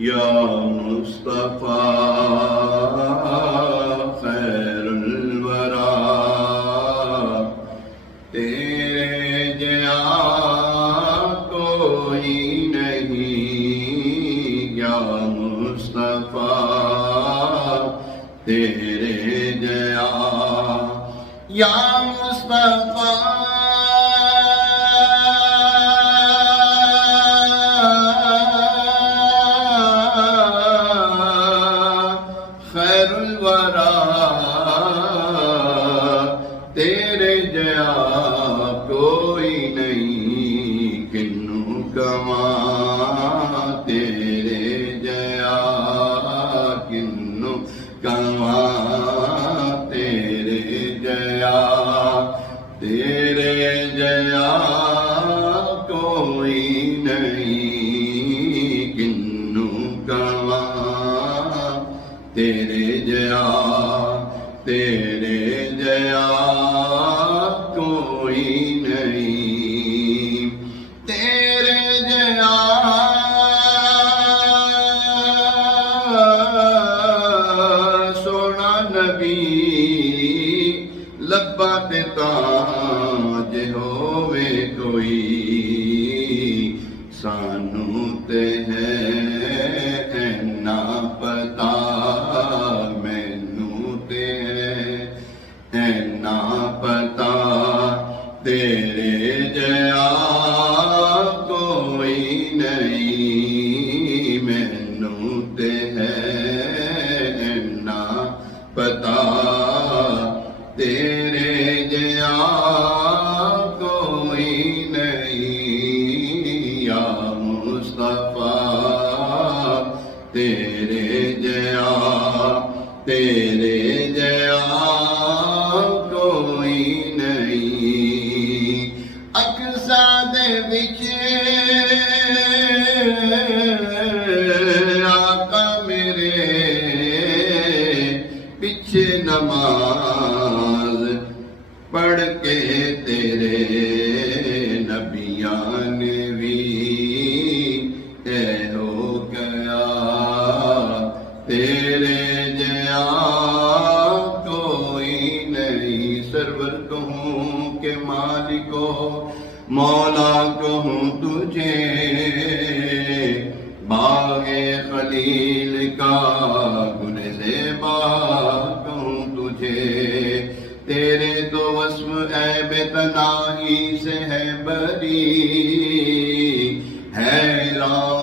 या मुस्तफा खैरुल वरा, तेरे जया कोई नहीं। या मुस्तफा तेरे जया, या मुस्तफा खैरुल वरा, तेरे जया कोई नहीं। किन्नू कमा तेरे जया, किन्नू कमा तेरे जया, तेरे जया कोई नहीं। किन्नू कमा तेरे जया, तेरे जया कोई नहीं। तेरे जया सोना नबी लब्बा ते ताज होवे कोई, सानू ते है ना पता, मैनू ते है ना पता। तेरे जया कोई नहीं, मैनू ते है ना पता। तेरे जया कोई नहीं। या मुस्तफा तेरे जया, तेरे जया कोई नहीं। अक्सा दे विच आका मेरे पिछे नमाज पढ़ के तेरे नबियां ने भी हो गया। तेरे जया कोई नहीं। सरवर कहूँ के मालिको मौला कहूँ तुझे, बागे खलील का गुने ज़ेबा कहूँ तुझे। तेरे तो वस्फ ऐब तनाही से है बरी,